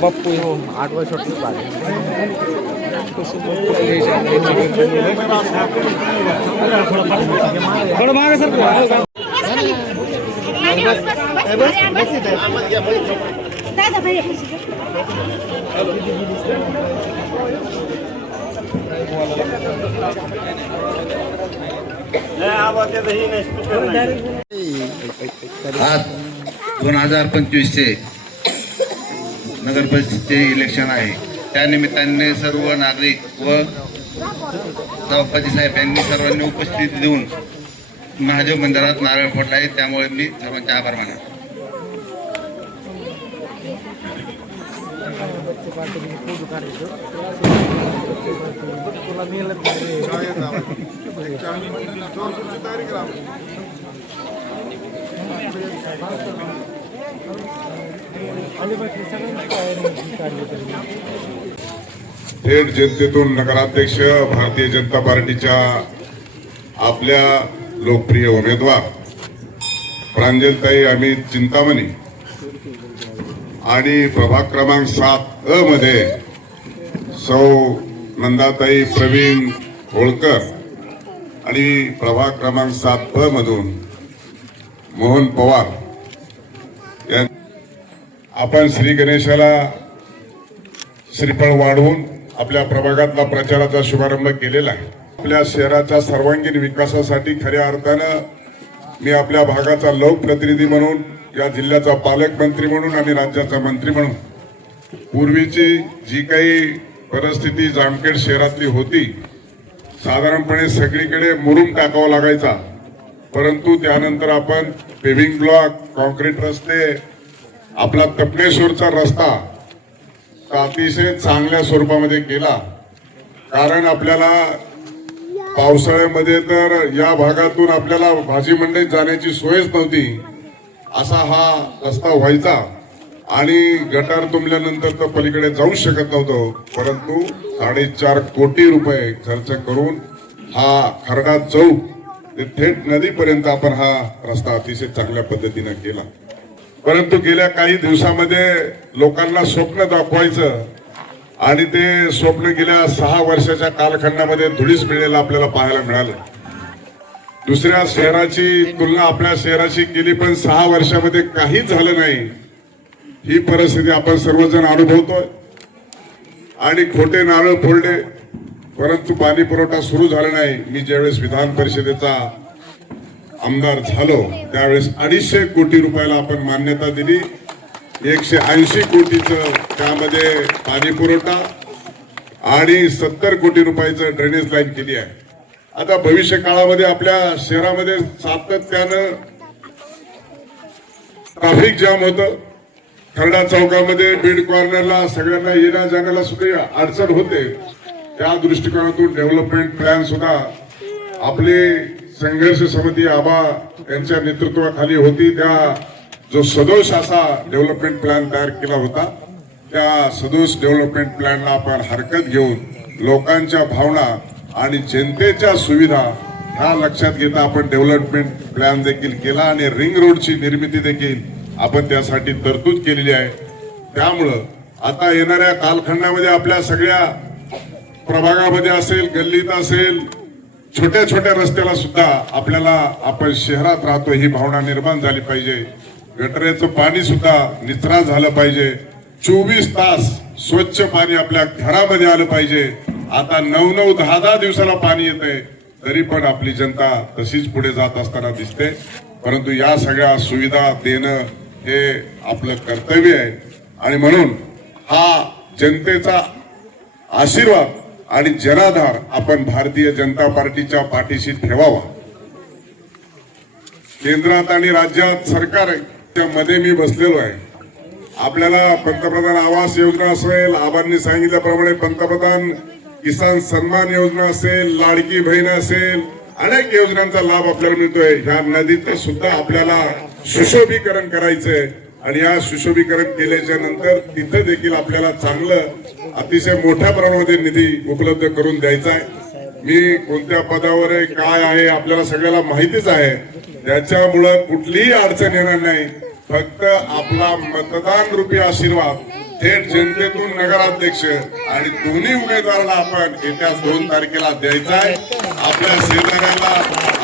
बाप्पू हो. आठ वर्ष थोडं मागे सर आज दोन हजार पंचवीसचे नगर परिषदेचे इलेक्शन आहे त्यानिमित्ताने सर्व नागरिक व सभापती साहेब यांनी सर्वांनी उपस्थिती देऊन महादेव मंदिरात नारळ फोडला आहे त्यामुळे मी सर्वांचे आभार मानतो थेट जनतेतून नगराध्यक्ष भारतीय जनता पार्टीच्या आपल्या लोकप्रिय उमेदवार प्रांजलताई अमित चिंतामणी आणि प्रभाग क्रमांक सात अ मध्ये सौ नंदाताई प्रवीण होळकर आणि प्रभाग क्रमांक सात ब मधून मोहन पवार. आपण श्री गणेशाला श्रीफळ वाढवून आपल्या प्रभागातला प्रचाराचा शुभारंभ केलेला आहे. आपल्या शहराच्या सर्वांगीण विकासासाठी खऱ्या अर्थानं मी आपल्या भागाचा लोकप्रतिनिधी म्हणून या जिल्ह्याचा पालकमंत्री म्हणून आणि राज्याचा मंत्री म्हणून पूर्वीची जी काही परिस्थिती जामखेड शहरातली होती साधारणपणे सगळीकडे मुरुम टाकावा लागायचा. परंतु त्यानंतर आपण पेव्हिंग ब्लॉक कॉन्क्रीट रस्ते आपला तपनेश्वरचा रस्ता अतिशय चांगल्या स्वरूपामध्ये केला कारण आपल्याला पावसाळ्यामध्ये तर या भागातून आपल्याला भाजी मंडईत जाण्याची सोयच नव्हती. असा हा रस्ता व्हायचा. आणि गटार तुंबल्यानंतर तर पलीकडे जाऊ शकत नव्हतो. परंतु साडेचार कोटी रुपये खर्च करून हा खरडा चौक ते थेट नदीपर्यंत आपण हा रस्ता अतिशय चांगल्या पद्धतीनं केला. परंतु गेल्या काही दिवसामध्ये लोकांना स्वप्न दाखवायचं आणि ते स्वप्न गेल्या सहा वर्षाच्या कालखंडामध्ये धुळीस मिळेल आपल्याला पाहायला मिळालं. दुसऱ्या शहराची तुलना आपल्या शहराशी केली पण सहा वर्षामध्ये काहीच झालं नाही. ही परिस्थिती आपण सर्वजण अनुभवतोय. आणि खोटे नारळ फोडले परंतु पाणी पुरवठा सुरू झाला नाही. मी ज्यावेळेस विधान परिषदेचा आमदार झालो त्यावेळेस अडीचशे कोटी रुपयाला आपण मान्यता दिली. एकशे ऐंशी कोटीचं त्यामध्ये पाणी पुरवठा आणि सत्तर कोटी रुपयाचं ड्रेनेज लाईन केली आहे. आता भविष्य काळामध्ये आपल्या शहरामध्ये सातत्यानं ट्रॅफिक जाम होतं. खरडा चौकामध्ये बीड कॉर्नरला सगळ्यांना येण्या जाण्याला सुद्धा अडचण होते. त्या दृष्टिकोनातून डेव्हलपमेंट प्लॅन सुद्धा आपले संघर्ष समिती आबा यांच्या नेतृत्वाखाली होती. त्या जो सदोष असा डेव्हलपमेंट प्लॅन तयार केला होता त्या सदोष डेव्हलपमेंट प्लॅनला आपण हरकत घेऊन लोकांच्या भावना आणि जनतेच्या सुविधा ह्या लक्षात घेता आपण डेव्हलपमेंट प्लॅन देखील केला आणि रिंग रोडची निर्मिती देखील आपण त्यासाठी तरतूद केलेली आहे. त्यामुळं आता येणाऱ्या कालखंडामध्ये आपल्या सगळ्या प्रभागामध्ये असेल गल्लीत असेल छोट्या छोट्या रस्त्याला सुद्धा आपल्याला आपण शहरात राहतो ही भावना निर्माण झाली पाहिजे. गटरेचं पाणी सुद्धा निचरा झालं पाहिजे. चोवीस तास स्वच्छ पाणी आपल्या घरामध्ये आलं पाहिजे. आता नऊ नऊ दहा दहा दिवसाला पाणी येतंय तरी पण आपली जनता तशीच पुढे जात असताना दिसते. परंतु या सगळ्या सुविधा देणं हे आपलं कर्तव्य आहे. आणि म्हणून हा जनतेचा आशीर्वाद आणि जनाधार आपण भारतीय जनता पार्टीच्या पाठीशी ठेवावा. केंद्रात आणि राज्यात सरकारमध्ये त्यामध्ये मी बसलेलो आहे. आपल्याला पंतप्रधान आवास योजना असेल आबांनी सांगितल्याप्रमाणे पंतप्रधान किसान सन्मान योजना असेल लाडकी बहीण असेल अनेक योजनांचा लाभ आपल्याला मिळतोय. ह्या नदीचं सुद्धा आपल्याला सुशोभीकरण करायचंय. आणि या सुशोभीकरण केल्याच्यानंतर तिथं देखील आपल्याला चांगलं अतिशय मोठ्या प्रमाणामध्ये निधी उपलब्ध करून द्यायचा आहे. मी कोणत्या पदावर आहे काय आहे आपल्याला सगळ्याला माहितीच आहे. त्याच्यामुळं कुठलीही अडचण येणार नाही. फक्त आपला मतदान रूपी आशीर्वाद थेट जनतेतून नगराध्यक्ष आणि दोन्ही उमेदवाराला आपण येत्या दोन तारखेला द्यायचा आहे. आपल्या शेजाऱ्याला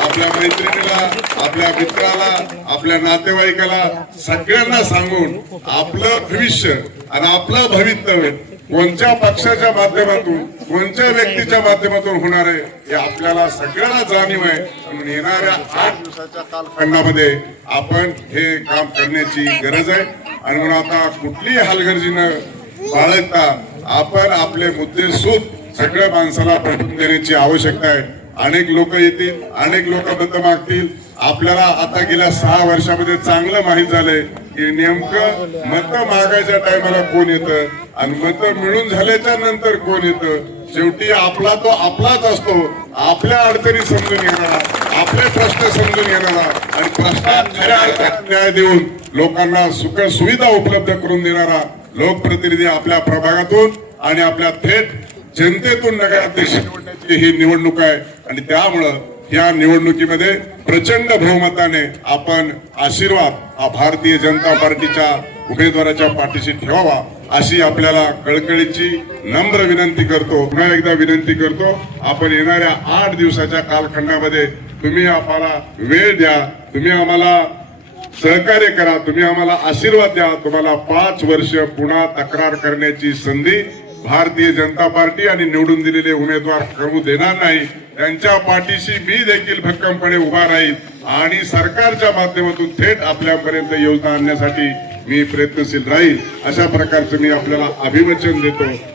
आपल्या मैत्रिणीला आपल्या मित्राला आपल्या नातेवाईकाला सगळ्यांना सांगून आपलं भविष्य आणि आपलं भवितव्य कोणत्या पक्षाच्या माध्यमातून कोणत्या व्यक्तीच्या माध्यमातून होणार आहे हे आपल्याला सगळ्यांना जाणीव आहे. म्हणून येणाऱ्या आठ दिवसाच्या कालखंडामध्ये आपण हे काम करण्याची गरज आहे. आणि म्हणून आता कुठलीही हालगर्जीनं बाळगता आपण आपले मुद्दे सूद सगळ्या माणसाला पटवून देण्याची आवश्यकता आहे. अनेक लोक येतील अनेक लोक मत मागतील. आपल्याला आता गेल्या सहा वर्षामध्ये चांगलं माहीत झालंय की नेमकं मत मागायच्या टायमाला कोण येतं आणि मत मिळून झाल्याच्यानंतर कोण येतं? शेवटी आपला तो आपलाच असतो. आपल्या अडचणी समजून घेणारा आपले प्रश्न समजून घेणारा आणि प्रश्नात खऱ्या अर्थात न्याय देऊन लोकांना सुख सुविधा उपलब्ध करून देणारा लोकप्रतिनिधी आपल्या प्रभागातून आणि आपल्या थेट जनतेतून नगराध्यक्ष निवडण्याची ही निवडणूक आहे. आणि त्यामुळं या निवडणुकीमध्ये प्रचंड बहुमताने आपण आशीर्वाद हा भारतीय जनता पार्टीच्या उमेदवाराच्या पाठीशी ठेवावा. अशी आपल्याला कळकळीची नम्र विनंती करतो. पुन्हा एकदा विनंती करतो आपण येणाऱ्या आठ दिवसाच्या कालखंडामध्ये तुम्ही आम्हाला वेळ द्या तुम्ही आम्हाला सहकार्य करा तुम्ही आम्हाला आशीर्वाद द्या. तुम्हाला पाच वर्ष पुन्हा तक्रार करण्याची संधी भारतीय जनता पार्टी आणि निवडून दिलेले उमेदवार करू देणार नाही. त्यांच्या पाठीशी मी देखील भक्कमपणे उभा राहील आणि सरकारच्या माध्यमातून थेट आपल्यापर्यंत योजना आणण्यासाठी मी प्रयत्नशील राहील. अशा प्रकारचं मी आपल्याला अभिवचन देतो.